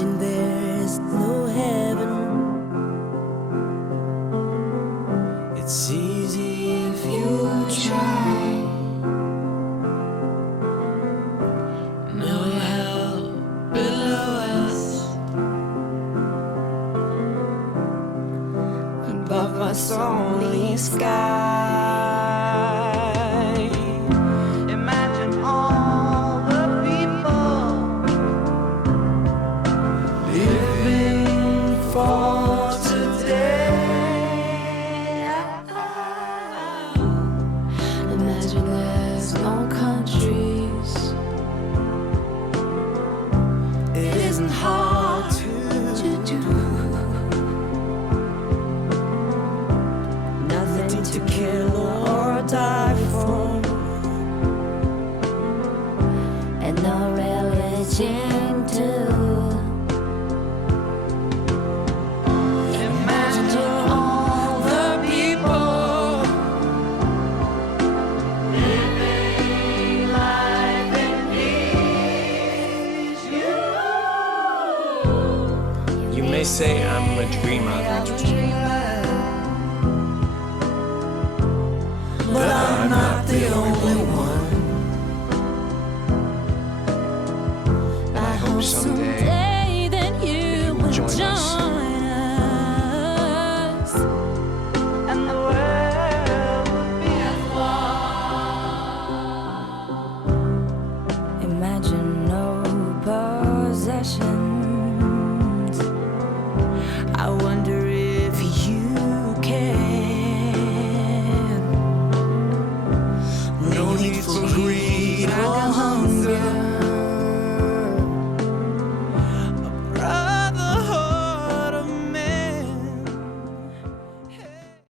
Imagine there's no heaven. It's easy if you try. No hell below us. Above us only sky. Imagine all the people living for today. Imagine there's no countries. It isn't hard to do. Nothing to kill or die for, and no religion too. Imagine all the people living life in peace. You may say I'm a dreamer, but I'm not the only one. I hope someday Then you will join us. us, and the world will be as one. Imagine no possessions. I wonder if you can. No need for greed or